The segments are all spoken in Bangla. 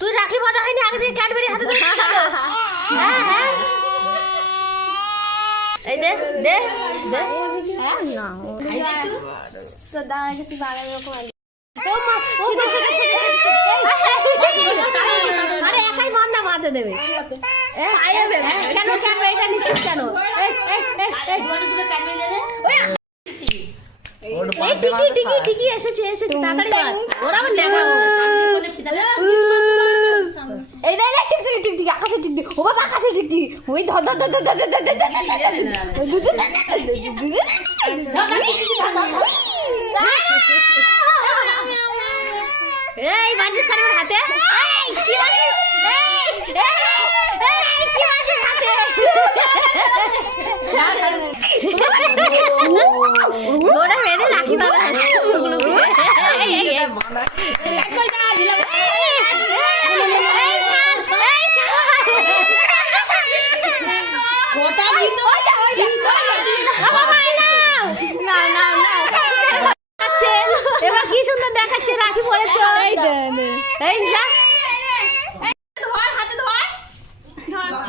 তুই রাখি বাঁধা হয়নি আগে দিয়ে ক্যাডবেরি হাতে ধরে হ্যাঁ হ্যাঁ এই দে দে দে হ্যাঁ না তো দাঁড়া তুই বাগানে রকম আরে একাই মার না মারতে দেবে কেন ক্যাডবেরিটা নিচ্ছিস কেন ঠিকই এসেছে তাড়াতাড়ি ওরা আমার দেখা এই রে টিকটিকি টিকটিকি আকাশে টিকটিকি ও বাবা আকাশে টিকটিকি ওই ধর ধর ধর ধর ধর এই বাজিস কার হাতে এই কি বাজিস এই কি বাজিস হাতে ওরা মেরে রাখি বাবা ওগুলো কই না দিলা ওটা কিন্তু না না না আচ্ছা এবার কি সুন্দর দেখাচ্ছে রাখি পড়েছো এই দে এই যা ধর হাতে ধর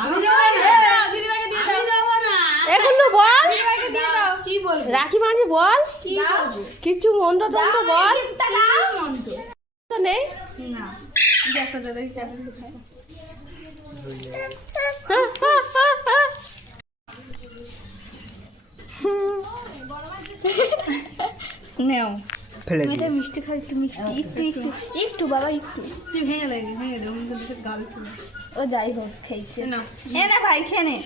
আমি দেব না দিদিভাইকে দিয়ে দাও না এখন বল দিদিভাইকে দিয়ে দাও কি বল রাখি মাঝে বল কি বলবো কিছু মন্ত্র তন্ত্র বল মন্ত্র তো নেই না দেখো দাদা কেমন খায় নেও মেয়েটা মিষ্টি খাই একটু মিষ্টি একটু একটু একটু বাবা একটু তুই ভেঙে দে গাল ও যাই হোক খেয়েছে না এ না ভাই খেয়ে নে